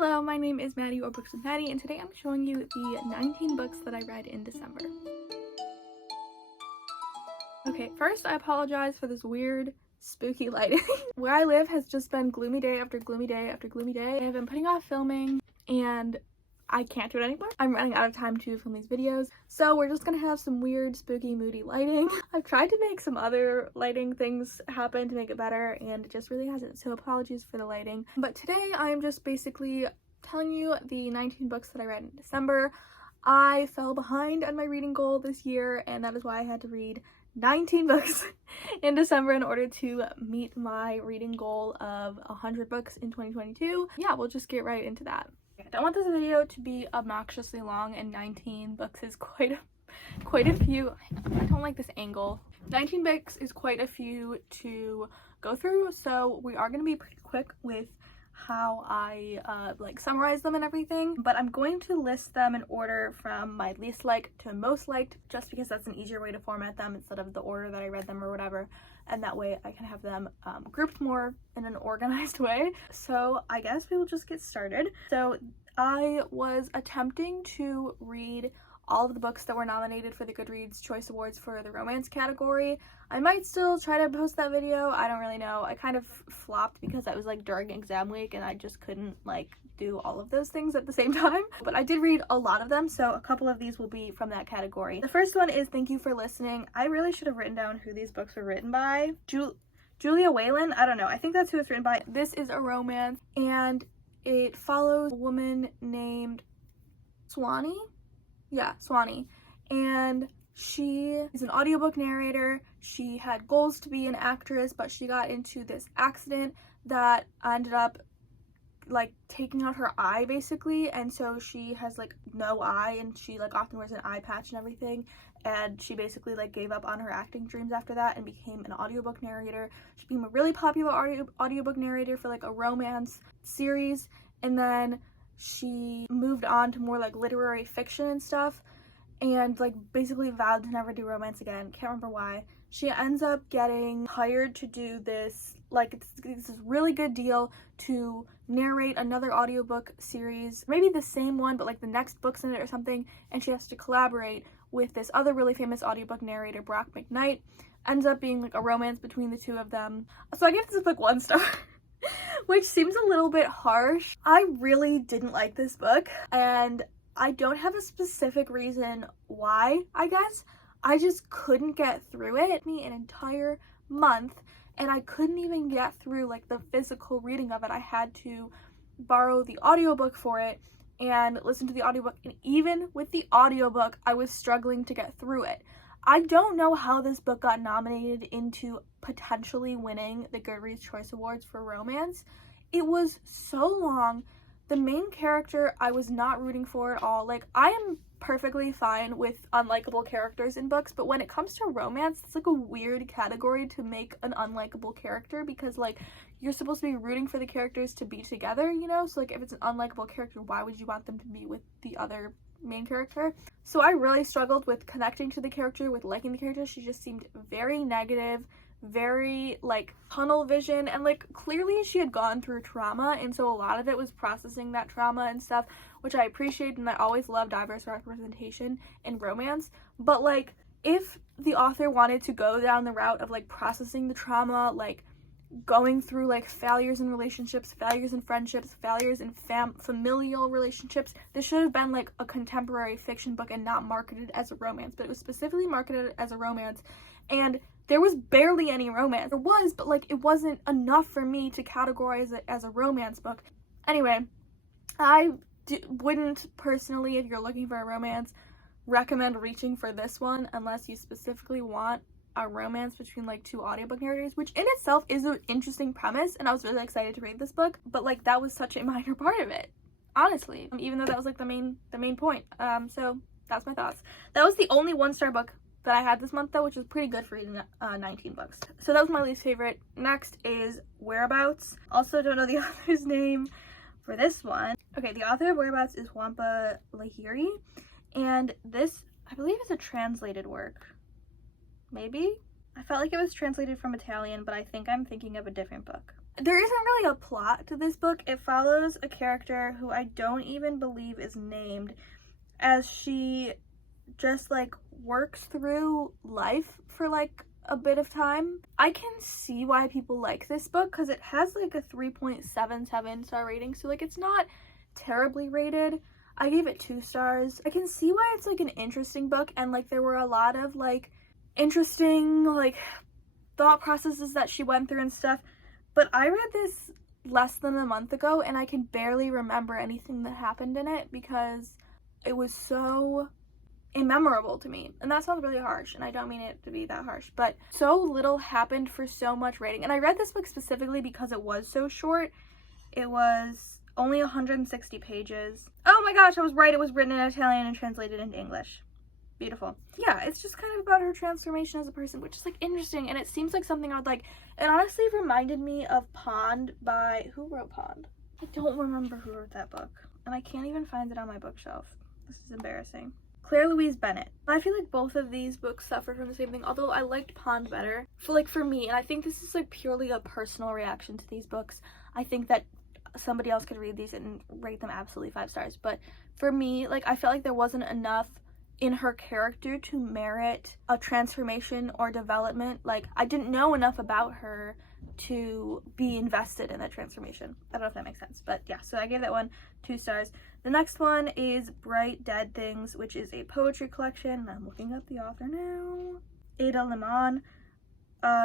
Hello, my name is Maddie or Books with Maddie, and today I'm showing you the 19 books that I read in December. Okay, first I apologize for this weird spooky lighting. Where I live has just been gloomy day after gloomy day after gloomy day. I have been putting off filming and I can't do it anymore. I'm running out of time to film these videos, so we're just gonna have some weird spooky moody lighting. I've tried to make some other lighting things happen to make it better and it just really hasn't, so apologies for the lighting. But today I'm just basically telling you the 19 books that I read in December. I fell behind on my reading goal this year, and that is why I had to read 19 books in December in order to meet my reading goal of 100 books in 2022. Yeah, we'll just get right into that. I don't want this video to be obnoxiously long, and 19 books is quite a few. I don't like this angle. 19 books is quite a few to go through, so we are going to be pretty quick with how I summarize them and everything, but I'm going to list them in order from my least liked to most liked, just because that's an easier way to format them instead of the order that I read them or whatever, and that way I can have them grouped more in an organized way. So I guess we will just get started. So I was attempting to read all of the books that were nominated for the Goodreads Choice Awards for the romance category. I might still try to post that video, I don't really know. I kind of flopped because I was during exam week and I just couldn't do all of those things at the same time. But I did read a lot of them, so a couple of these will be from that category. The first one is Thank You for Listening. I really should have written down who these books were written by. Julia Whalen? I don't know. I think that's who it's written by. This is a romance and it follows a woman named Swanee? Yeah, Swanee. And she is an audiobook narrator. She had goals to be an actress, but she got into this accident that ended up taking out her eye basically, and so she has no eye, and she often wears an eye patch and everything, and she basically gave up on her acting dreams after that and became an audiobook narrator. She became a really popular audiobook narrator for a romance series, and then she moved on to more literary fiction and stuff, and basically vowed to never do romance again. Can't remember why. She ends up getting hired to do this this really good deal to narrate another audiobook series, maybe the same one but the next book's in it or something, and she has to collaborate with this other really famous audiobook narrator, Brock McKnight. Ends up being a romance between the two of them. So I gave this book 1 star. Which seems a little bit harsh. I really didn't like this book, and I don't have a specific reason why, I guess. I just couldn't get through it. It took me an entire month, and I couldn't even get through the physical reading of it. I had to borrow the audiobook for it and listen to the audiobook, and even with the audiobook, I was struggling to get through it. I don't know how this book got nominated into potentially winning the Goodreads Choice Awards for romance. It was so long. The main character I was not rooting for at all. I am perfectly fine with unlikable characters in books, but when it comes to romance, it's a weird category to make an unlikable character, because you're supposed to be rooting for the characters to be together, you know? So if it's an unlikable character, why would you want them to be with the other main character? So I really struggled with connecting to the character, with liking the character. She just seemed very negative, very tunnel vision, and clearly she had gone through trauma, and so a lot of it was processing that trauma and stuff, which I appreciate, and I always love diverse representation in romance. But if the author wanted to go down the route of processing the trauma, going through failures in relationships, failures in friendships, failures in familial relationships, this should have been a contemporary fiction book and not marketed as a romance. But it was specifically marketed as a romance, and there was barely any romance. There was, but it wasn't enough for me to categorize it as a romance book. Anyway, I wouldn't personally, if you're looking for a romance, recommend reaching for this one unless you specifically want a romance between two audiobook narrators, which in itself is an interesting premise, and I was really excited to read this book, but that was such a minor part of it, honestly, even though that was the main point. So that's my thoughts. That was the only 1-star book that I had this month though, which was pretty good for reading 19 books. So that was my least favorite. Next is Whereabouts. Also don't know the author's name for this one. Okay, the author of Whereabouts is Wampa Lahiri, and this, I believe, is a translated work. Maybe? I felt like it was translated from Italian, but I think I'm thinking of a different book. there isn't really a plot to this book. It follows a character who I don't even believe is named, as she just like works through life for like a bit of time. I can see why people like this book because it has like a 3.77 star rating, so like it's not terribly rated. I gave it 2 stars. I can see why it's like an interesting book, and like there were a lot of like interesting like thought processes that she went through and stuff, but I read this less than a month ago and I can barely remember anything that happened in it because it was so immemorable to me. And that sounds really harsh, and I don't mean it to be that harsh, but so little happened for so much rating. And I read this book specifically because it was so short. It was only 160 pages. Oh my gosh, I was right. It was written in Italian and translated into English. Beautiful. Yeah, it's just kind of about her transformation as a person, which is like interesting, and it seems like something I would like. It honestly reminded me of Pond by, who wrote Pond? I don't remember who wrote that book, and I can't even find it on my bookshelf. This is embarrassing. Claire Louise Bennett. I feel like both of these books suffer from the same thing, although I liked Pond better. For me, and I think this is like purely a personal reaction to these books. I think that somebody else could read these and rate them absolutely 5 stars, but for me, like I felt like there wasn't enough in her character to merit a transformation or development. Like I didn't know enough about her to be invested in that transformation. I don't know if that makes sense, but yeah, so I gave that one 2 stars. The next one is Bright Dead Things, which is a poetry collection. I'm looking up the author now. Ada Limon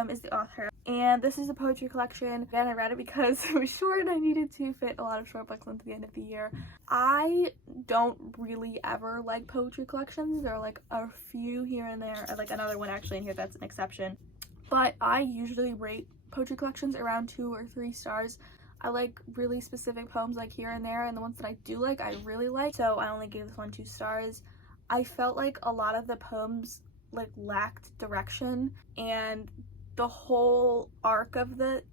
is the author, and this is a poetry collection. Again, I read it because it was short and I needed to fit a lot of short books into the end of the year. I don't really ever like poetry collections. There are like a few here and there, like another one actually in here that's an exception, but I usually rate poetry collections around 2 or 3 stars. I like really specific poems like here and there, and the ones that I do like, I really like, so I only gave this one 2 stars. I felt like a lot of the poems like lacked direction, and the whole arc of the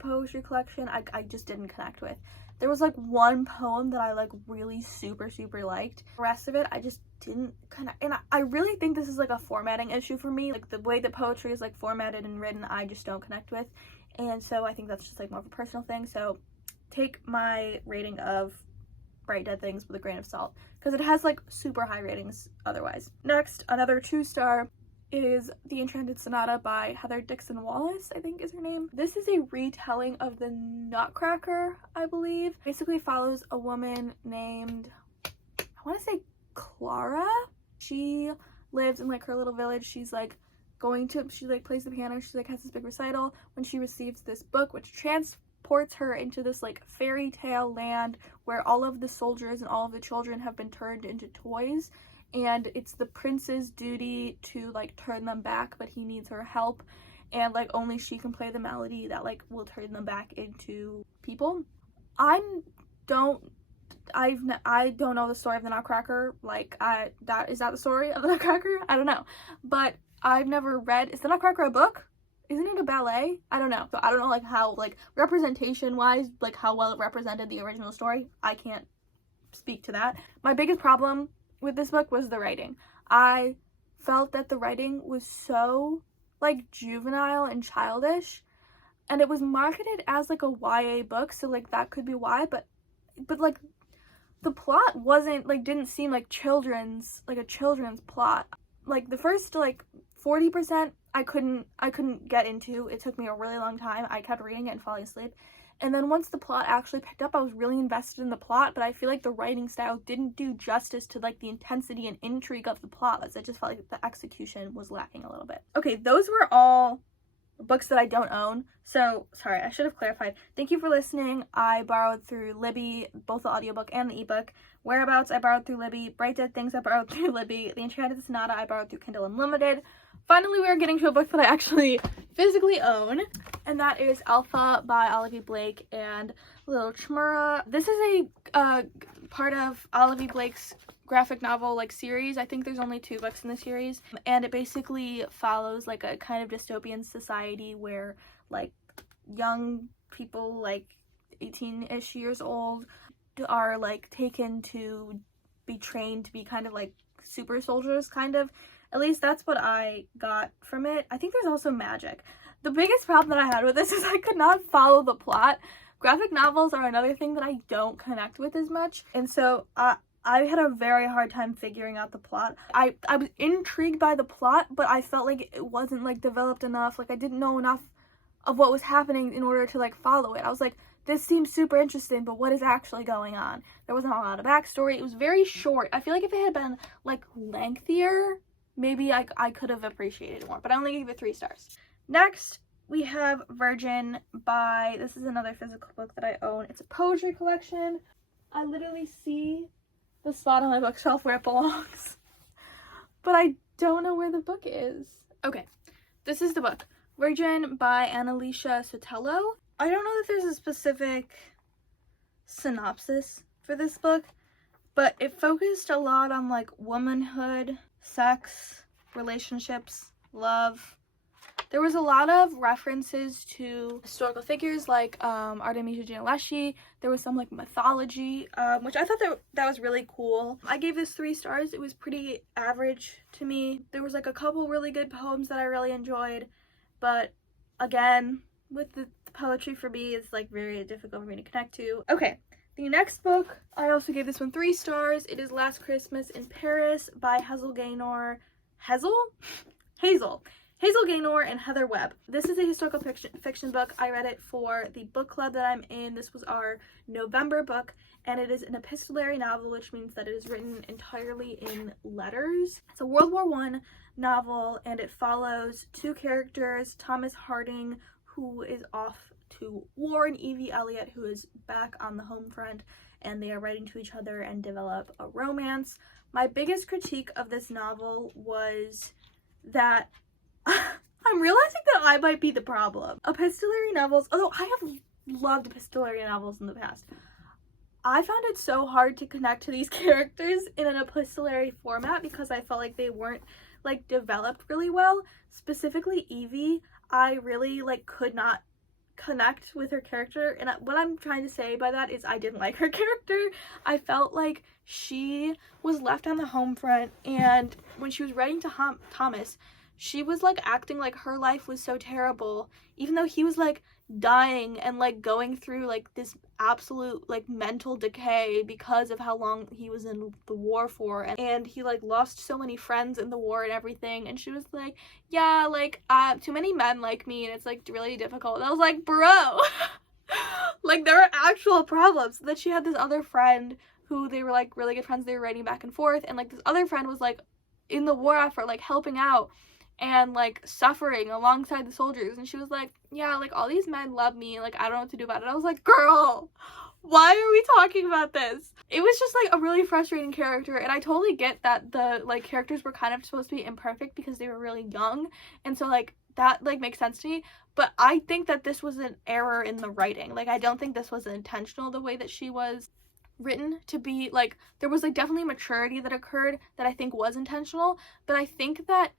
poetry collection I just didn't connect with. There was like one poem that I like really super liked. The rest of it I just didn't connect, and I really think this is like a formatting issue for me. Like the way the poetry is like formatted and written, I just don't connect with, and so I think that's just like more of a personal thing. So take my rating of Bright Dead Things with a grain of salt, because it has like super high ratings otherwise. Next, another 2 star is The Enchanted Sonata by Heather Dixon Wallace, I think is her name. This is a retelling of the Nutcracker, I believe. Basically follows a woman named, I want to say Clara. She lives in like her little village. She's like she like plays the piano. She like has this big recital when she receives this book, which transports her into this like fairy tale land where all of the soldiers and all of the children have been turned into toys, and it's the prince's duty to like turn them back, but he needs her help, and like only she can play the melody that like will turn them back into people. I don't know the story of the Nutcracker. Like is that the story of the Nutcracker? I don't know, but I've never read. Is the Nutcracker a book? Isn't it a ballet? I don't know. So I don't know like how like representation wise like how well it represented the original story. I can't speak to that. My biggest problem with this book was the writing. I felt that the writing was so like juvenile and childish, and it was marketed as like a YA book, so like that could be why, but like the plot wasn't like, didn't seem like a children's plot. Like the first like 40% I couldn't get into. It took me a really long time. I kept reading it and falling asleep. And then once the plot actually picked up, I was really invested in the plot, but I feel like the writing style didn't do justice to like the intensity and intrigue of the plot. It just felt like the execution was lacking a little bit. Okay, those were all books that I don't own. So, sorry, I should have clarified. Thank you for listening. I borrowed through Libby, both the audiobook and the ebook. Whereabouts, I borrowed through Libby. Bright Dead Things, I borrowed through Libby. The Enchanted Sonata, I borrowed through Kindle Unlimited. Finally, we are getting to a book that I actually physically own, and that is Alpha by Olivia Blake and Little Chmura. This is a part of Olivia Blake's graphic novel like series. I think there's only 2 books in the series, and it basically follows like a kind of dystopian society where like young people like 18-ish years old are like taken to be trained to be kind of like super soldiers, kind of. At least that's what I got from it. I think there's also magic. The biggest problem that I had with this is I could not follow the plot. Graphic novels are another thing that I don't connect with as much, and so I had a very hard time figuring out the plot. I was intrigued by the plot, but I felt like it wasn't like developed enough. Like I didn't know enough of what was happening in order to like follow it. I was like, this seems super interesting, but what is actually going on? There wasn't a lot of backstory. It was very short. I feel like if it had been like lengthier, maybe I could have appreciated it more, but I only gave it 3 stars. Next, we have Virgin by, this is another physical book that I own. It's a poetry collection. I literally see the spot on my bookshelf where it belongs, but I don't know where the book is. Okay, this is the book. Virgin by Annalisa Sotelo. I don't know if there's a specific synopsis for this book, but it focused a lot on like womanhood, sex, relationships, love. There was a lot of references to historical figures like Artemisia Gentileschi. There was some like mythology, which I thought that was really cool. I gave this 3 stars. It was pretty average to me. There was like a couple really good poems that I really enjoyed, but again, with the poetry for me is like very difficult for me to connect to. Okay, the next book, I also gave this one 3 stars. It is Last Christmas in Paris by Hazel Gaynor. Hazel Gaynor and Heather Webb. This is a historical fiction book. I read it for the book club that I'm in. This was our November book, and it is an epistolary novel, which means that it is written entirely in letters. It's a World War I novel, and it follows 2 characters, Thomas Harding, who is off to war, and Evie Elliott, who is back on the home front, and they are writing to each other and develop a romance. My biggest critique of this novel was that I'm realizing that I might be the problem. Epistolary novels, although I have loved epistolary novels in the past, I found it so hard to connect to these characters in an epistolary format because I felt like they weren't like developed really well. Specifically Evie, I really like could not connect with her character, and what I'm trying to say by that is I didn't like her character. I felt like she was left on the home front, and when she was writing to Thomas, she was like acting like her life was so terrible, even though he was like dying and like going through like this absolute like mental decay because of how long he was in the war for, and he like lost so many friends in the war and everything, and she was like, yeah, like too many men like me and it's like really difficult. And I was like, bro, like there are actual problems. That she had this other friend who they were like really good friends, they were writing back and forth, and like this other friend was like in the war effort, like helping out and like suffering alongside the soldiers, and she was like, yeah, like all these men love me, like I don't know what to do about it. I was like, girl, why are we talking about this? It was just like a really frustrating character, and I totally get that the like characters were kind of supposed to be imperfect because they were really young, and so like that like makes sense to me, but I think that this was an error in the writing. Like I don't think this was intentional, the way that she was written to be. Like there was like definitely maturity that occurred that I think was intentional, but I think that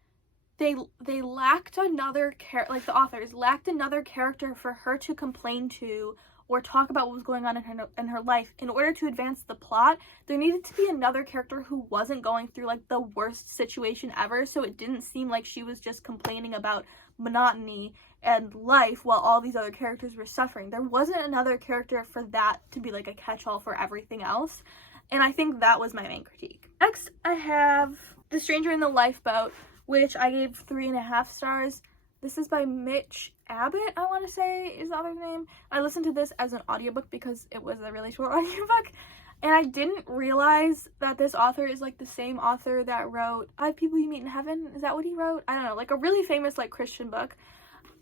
they lacked another like the authors lacked another character for her to complain to or talk about what was going on in her life. In order to advance the plot, there needed to be another character who wasn't going through like the worst situation ever, so it didn't seem like she was just complaining about monotony and life while all these other characters were suffering. There wasn't another character for that to be like a catch-all for everything else, and I think that was my main critique. Next, I have The Stranger in the Lifeboat, which I gave 3.5 stars. This is by Mitch Abbott, I want to say is the author's name. I listened to this as an audiobook because it was a really short audiobook, and I didn't realize that this author is like the same author that wrote 5 People You Meet in Heaven. Is that what he wrote? I don't know, like a really famous like Christian book,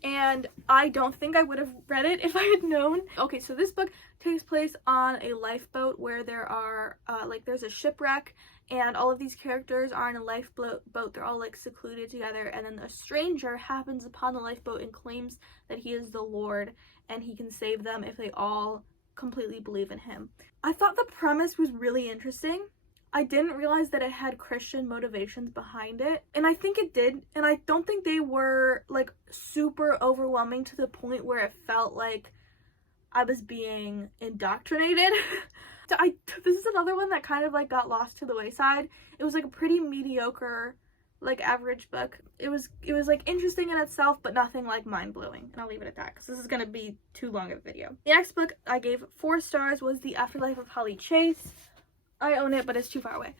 and I don't think I would have read it if I had known. Okay, so this book takes place on a lifeboat where there are like there's a shipwreck, and all of these characters are in a lifeboat. They're all like secluded together, and then a stranger happens upon the lifeboat and claims that he is the Lord and he can save them if they all completely believe in him. I thought the premise was really interesting. I didn't realize that it had Christian motivations behind it, and I think it did, and I don't think they were like super overwhelming to the point where it felt like I was being indoctrinated. This is another one that kind of like got lost to the wayside. It was like a pretty mediocre like average book. It was like interesting in itself, but nothing like mind-blowing, and I'll leave it at that because this is gonna be too long of a video. The next book I gave 4 stars was The Afterlife of Holly Chase. I own it, but it's too far away.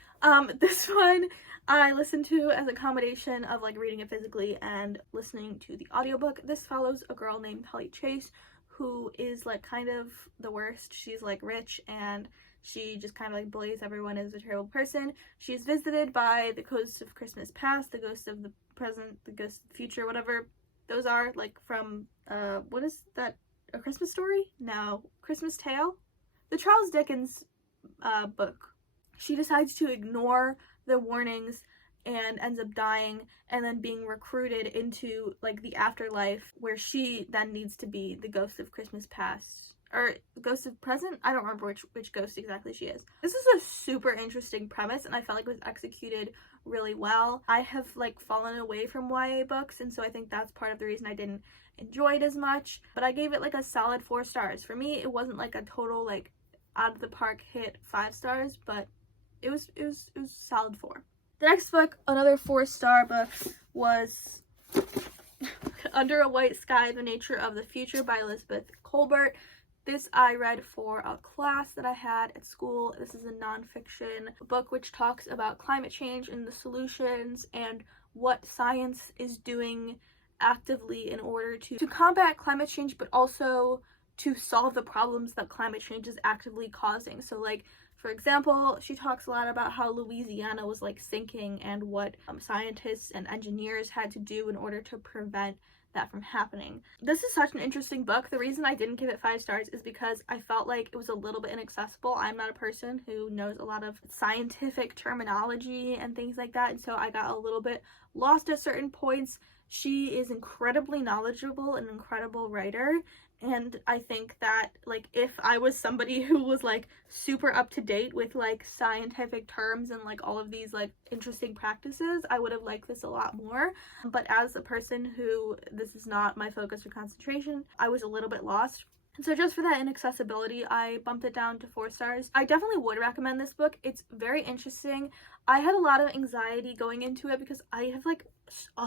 This one I listened to as a combination of like reading it physically and listening to the audiobook. This follows a girl named Holly Chase who is like kind of the worst. She's like rich and she just kind of like bullies everyone as a terrible person. She is visited by the ghosts of Christmas past, the ghosts of the present, the ghosts of the future, whatever those are, like from what is that, A Christmas Story? No, Christmas Tale? The Charles Dickens book. She decides to ignore the warnings and ends up dying and then being recruited into like the afterlife where she then needs to be the ghost of Christmas past or ghost of present. I don't remember which ghost exactly she is. This is a super interesting premise and I felt like it was executed really well. I have like fallen away from YA books and so I think that's part of the reason I didn't enjoy it as much, but I gave it like a solid 4 stars. For me, it wasn't like a total like out of the park hit 5 stars, but it was solid 4. The next book, another 4-star book, was Under a White Sky, The Nature of the Future by Elizabeth Colbert. This I read for a class that I had at school. This is a nonfiction book which talks about climate change and the solutions and what science is doing actively in order to combat climate change, but also to solve the problems that climate change is actively causing. So like, for example, she talks a lot about how Louisiana was like sinking and what scientists and engineers had to do in order to prevent that from happening. This is such an interesting book. The reason I didn't give it 5 stars is because I felt like it was a little bit inaccessible. I'm not a person who knows a lot of scientific terminology and things like that, and so I got a little bit lost at certain points. She is incredibly knowledgeable, an incredible writer, and I think that like if I was somebody who was like super up to date with like scientific terms and like all of these like interesting practices, I would have liked this a lot more. But as a person who this is not my focus or concentration, I was a little bit lost. So just for that inaccessibility, I bumped it down to 4 stars. I definitely would recommend this book. It's very interesting. I had a lot of anxiety going into it because I have like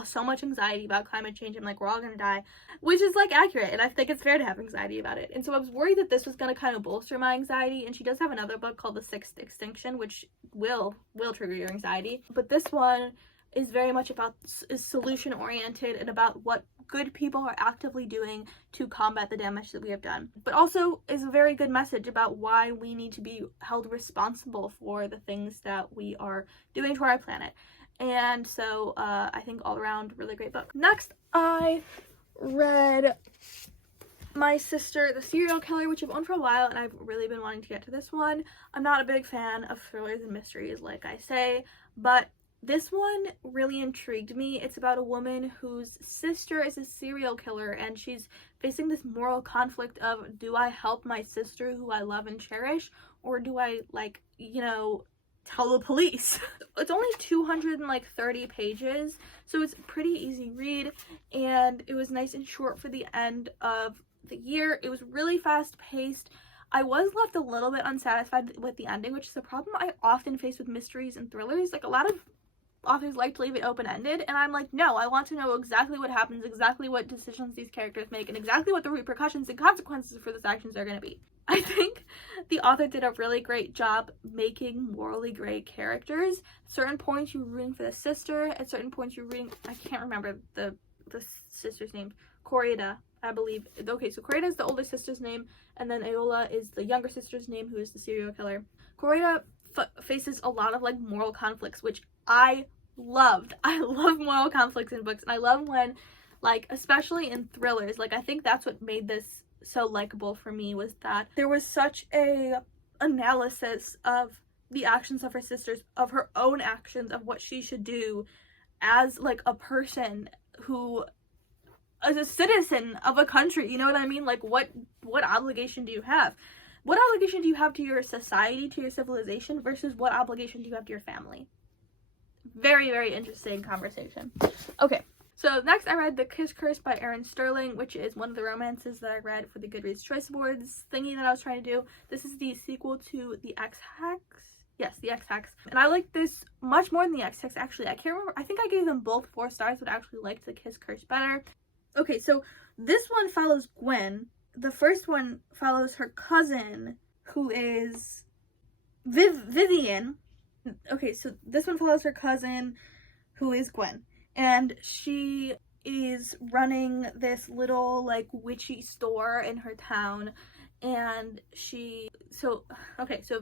so much anxiety about climate change. I'm like, we're all gonna die, which is like accurate, and I think it's fair to have anxiety about it. And so I was worried that this was gonna kind of bolster my anxiety. And she does have another book called The Sixth Extinction, which will trigger your anxiety. But this one is very much about is solution oriented and about what good people are actively doing to combat the damage that we have done, but also is a very good message about why we need to be held responsible for the things that we are doing to our planet. And so I think all around really great book. Next I read My Sister, the Serial Killer, which I've owned for a while and I've really been wanting to get to this one. I'm not a big fan of thrillers and mysteries, like I say, but this one really intrigued me. It's about a woman whose sister is a serial killer and she's facing this moral conflict of, do I help my sister who I love and cherish, or do I like, you know, tell the police? It's only 230 pages, so it's a pretty easy read, and it was nice and short for the end of the year. It was really fast paced. I was left a little bit unsatisfied with the ending, which is a problem I often face with mysteries and thrillers. Like, a lot of authors like to leave it open-ended, and I'm like, no, I want to know exactly what happens, exactly what decisions these characters make, and exactly what the repercussions and consequences for those actions are going to be. I think the author did a really great job making morally gray characters. At certain points you're rooting for the sister, at certain points you're rooting, I can't remember the sister's name, Corita, I believe. Okay, so Corita is the older sister's name, and then Aola is the younger sister's name, who is the serial killer. Corita faces a lot of like moral conflicts, which I loved. I love moral conflicts in books, and I love when, like, especially in thrillers, like, I think that's what made this so likable for me, was that there was such a analysis of the actions of her sisters, of her own actions, of what she should do as like a person who, as a citizen of a country, you know what I mean? Like, what obligation do you have? What obligation do you have to your society, to your civilization, versus what obligation do you have to your family? Very, very interesting conversation. Okay, so next I read The Kiss Curse by Erin Sterling, which is one of the romances that I read for the Goodreads Choice Awards thingy that I was trying to do. This is the sequel to The X-Hex. Yes, the XX. And I like this much more than the XX, actually. I can't remember. I think I gave them both 4 stars, but I actually liked the Kiss Curse better. Okay, so this one follows Gwen. The first one follows her cousin, who is Vivian. Okay, so this one follows her cousin, who is Gwen. And she is running this little, like, witchy store in her town. And so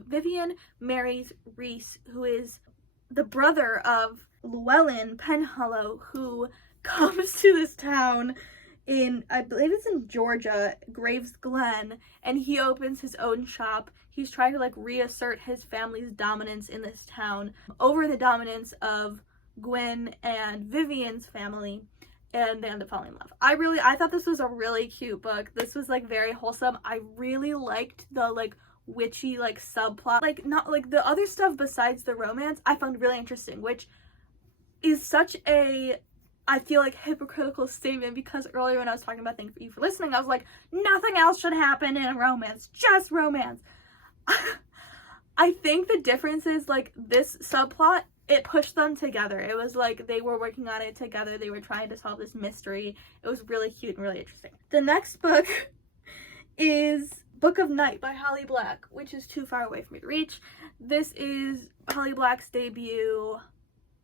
Vivian marries Reese, who is the brother of Llewellyn Penhallow, who comes to this town in, I believe it's in Georgia, Graves Glen, and he opens his own shop. He's trying to, like, reassert his family's dominance in this town over the dominance of Gwen and Vivian's family, and they end up falling in love. I thought this was a really cute book. This was, like, very wholesome. I really liked the, like, witchy, like, subplot. Like, not, like, the other stuff besides the romance I found really interesting, which is such a, I feel like, hypocritical statement, because earlier when I was talking about Thank You for Listening, I was like, nothing else should happen in a romance, just romance. I think the difference is, like, this subplot, it pushed them together. It was like they were working on it together. They were trying to solve this mystery. It was really cute and really interesting. The next book is Book of Night by Holly Black, which is too far away for me to reach. This is Holly Black's debut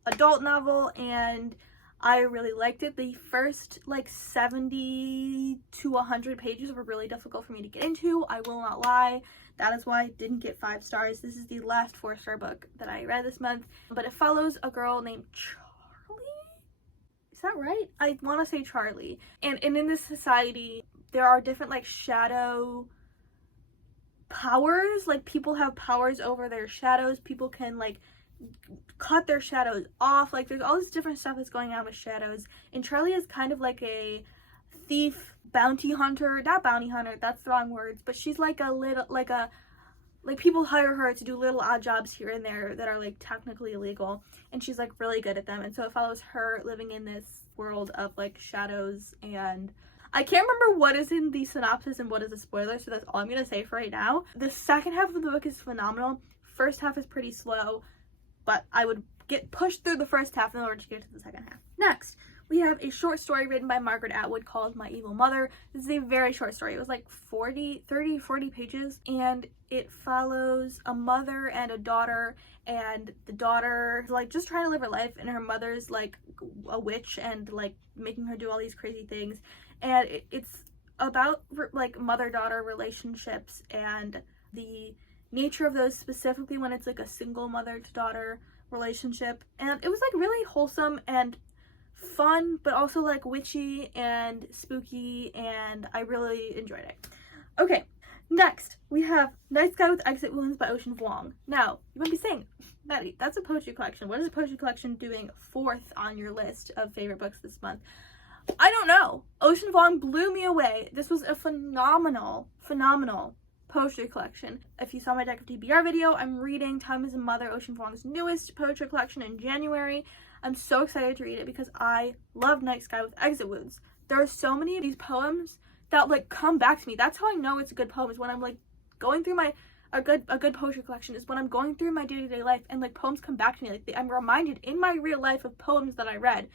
adult novel, and I really liked it. The first, like, 70 to 100 pages were really difficult for me to get into. I will not lie. That is why I didn't get 5 stars. This is the last 4-star book that I read this month. But it follows a girl named Charlie? Is that right? I want to say Charlie. And in this society, there are different, like, shadow powers. Like, people have powers over their shadows. People can, like, cut their shadows off. Like, there's all this different stuff that's going on with shadows. And Charlie is kind of like a thief, bounty hunter, not bounty hunter, that's the wrong words, but she's like a little, like people hire her to do little odd jobs here and there that are, like, technically illegal, and she's, like, really good at them. And so it follows her living in this world of, like, shadows. And I can't remember what is in the synopsis and what is a spoiler, so that's all I'm gonna say for right now. The second half of the book is phenomenal. First half is pretty slow, but I would get pushed through the first half in order to get to the second half. Next, we have a short story written by Margaret Atwood called My Evil Mother. This is a very short story. It was like 40 pages, and it follows a mother and a daughter, and the daughter is, like, just trying to live her life, and her mother's, like, a witch and, like, making her do all these crazy things. And it's about, like, mother-daughter relationships and the nature of those, specifically when it's, like, a single mother-to-daughter relationship. And it was, like, really wholesome and fun, but also, like, witchy and spooky, and I really enjoyed it. Okay, next we have Night Sky with Exit Wounds by Ocean Vuong. Now, you might be saying, Maddie, that's a poetry collection. What is a poetry collection doing 4th on your list of favorite books this month? I don't know. Ocean Vuong blew me away. This was a phenomenal poetry collection. If you saw my Deck of TBR video, I'm reading Time as a Mother, Ocean Vuong's newest poetry collection, in January. I'm so excited to read it because I love Night Sky with Exit Wounds. There are so many of these poems that, like, come back to me. That's how I know it's a good poem, is when I'm, like, going through a good poetry collection is when I'm going through my day-to-day life and, like, poems come back to me. Like, I'm reminded in my real life of poems that I read.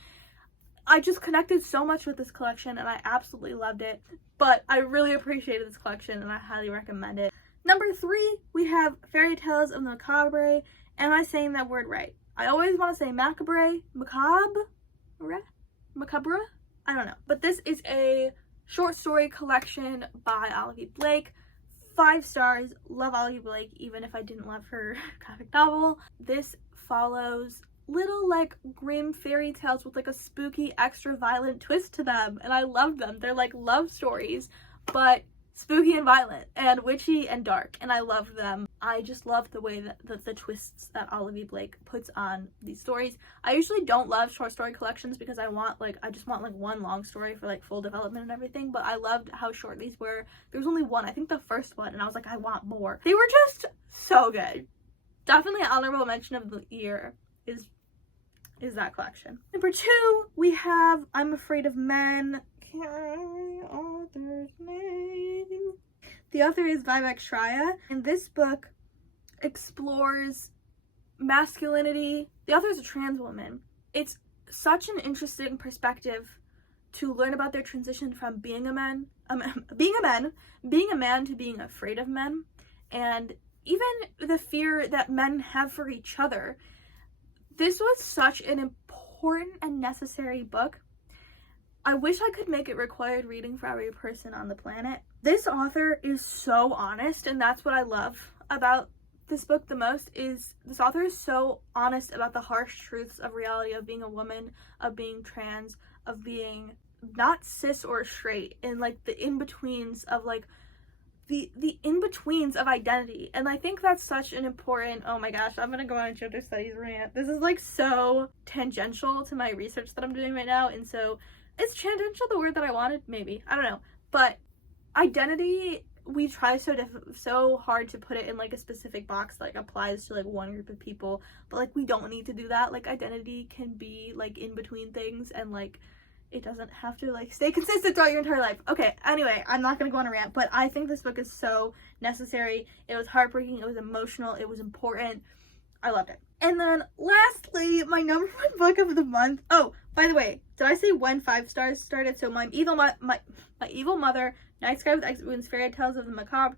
I just connected so much with this collection, and I absolutely loved it. But I really appreciated this collection, and I highly recommend it. Number 3, we have Fairy Tales of the Macabre. Am I saying that word right? I always want to say Macabre, Macabre? I don't know. But this is a short story collection by Olivia Blake. 5 stars. Love Olivia Blake, even if I didn't love her graphic novel. This follows little, like, grim fairy tales with, like, a spooky, extra violent twist to them, and I love them. They're, like, love stories, but spooky and violent and witchy and dark, and I love them. I just love the way that the twists that Olivia Blake puts on these stories. I usually don't love short story collections because I just want, like, one long story for, like, full development and everything, but I loved how short these were. There was only one, I think the first one, and I was like, I want more. They were just so good. Definitely an honorable mention of the year is that collection. Number 2, we have I'm Afraid of Men. The author's name. The author is Vivek Shraya, and this book explores masculinity. The author is a trans woman. It's such an interesting perspective to learn about their transition from being a man to being afraid of men, and even the fear that men have for each other. This was such an important and necessary book. I wish I could make it required reading for every person on the planet. This author is so honest, and that's what I love about this book the most. Is this author is so honest about the harsh truths of reality, of being a woman, of being trans, of being not cis or straight, and like the in-betweens of like the in-betweens of identity. And I think that's such an important, oh my gosh, I'm gonna go on a gender studies rant. This is like so tangential to my research that I'm doing right now, and so is tangential the word that I wanted? Maybe, I don't know. But identity, we try so hard to put it in like a specific box that like applies to like one group of people, but like we don't need to do that. Like identity can be like in between things, and like it doesn't have to like stay consistent throughout your entire life. Okay, anyway, I'm not gonna go on a rant, but I think this book is so necessary. It was heartbreaking, it was emotional, it was important. I loved it. And then lastly, my number one book of the month. Oh, by the way, did I say when 5 stars started? So my evil mother, Night Sky with Exit Wounds, Fairy Tales of the Macabre,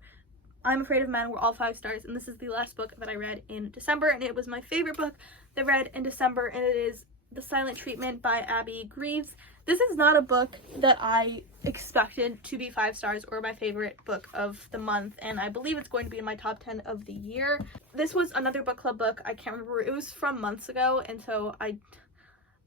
I'm Afraid of Men were all 5 stars, and this is the last book that I read in December, and it was my favorite book that I read in December, and it is The Silent Treatment by Abby Greaves. This is not a book that I expected to be 5 stars or my favorite book of the month, and I believe it's going to be in my top 10 of the year. This was another book club book. I can't remember. It was from months ago, and so I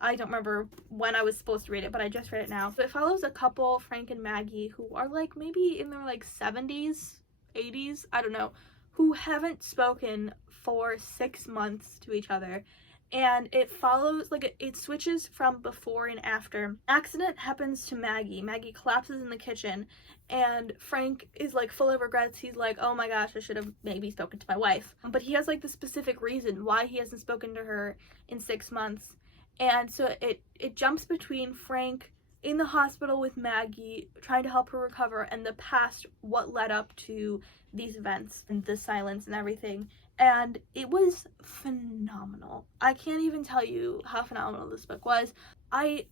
don't remember when I was supposed to read it, but I just read it now. So it follows a couple, Frank and Maggie, who are like maybe in their like 70s, 80s, I don't know, who haven't spoken for 6 months to each other. And it follows, like, it switches from before and after. Accident happens to Maggie. Maggie collapses in the kitchen, and Frank is, like, full of regrets. He's like, oh my gosh, I should have maybe spoken to my wife. But he has, like, the specific reason why he hasn't spoken to her in 6 months. And so it jumps between Frank in the hospital with Maggie, trying to help her recover, and the past, what led up to these events, and the silence and everything. And it was phenomenal. I can't even tell you how phenomenal this book was. I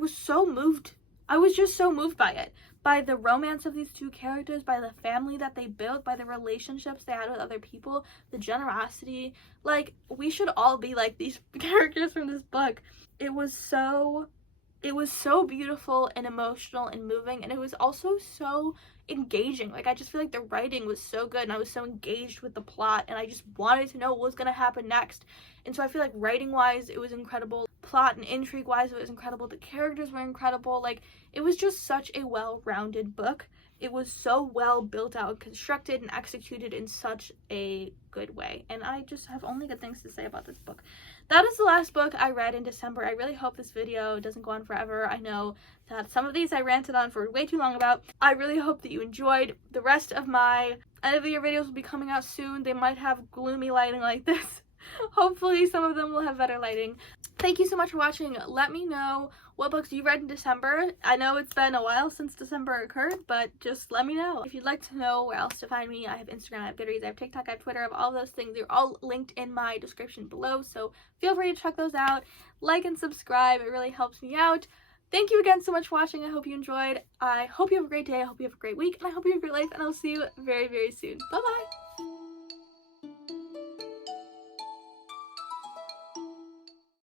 was so moved. I was just so moved by it. By the romance of these two characters, by the family that they built, by the relationships they had with other people, the generosity. Like, we should all be like these characters from this book. It was so beautiful and emotional and moving, and it was also so engaging. Like, I just feel like the writing was so good, and I was so engaged with the plot, and I just wanted to know what was gonna happen next. And so I feel like writing wise it was incredible, plot and intrigue wise it was incredible, the characters were incredible. Like, it was just such a well-rounded book. It was so well built out, constructed, and executed in such a good way, and I just have only good things to say about this book. That is the last book I read in December. I really hope this video doesn't go on forever. I know that some of these I ranted on for way too long about. I really hope that you enjoyed. The rest of my end of the year videos will be coming out soon. They might have gloomy lighting like this. Hopefully some of them will have better lighting. Thank you so much for watching. Let me know what books you read in December. I know it's been a while since December occurred, but just let me know. If you'd like to know where else to find me, I have Instagram, I have Goodreads, I have TikTok, I have Twitter, I have all those things. They're all linked in my description below, so feel free to check those out. Like and subscribe, it really helps me out. Thank you again so much for watching. I hope you enjoyed. I hope you have a great day, I hope you have a great week, and I hope you have a great life, and I'll see you very, very soon. Bye-bye!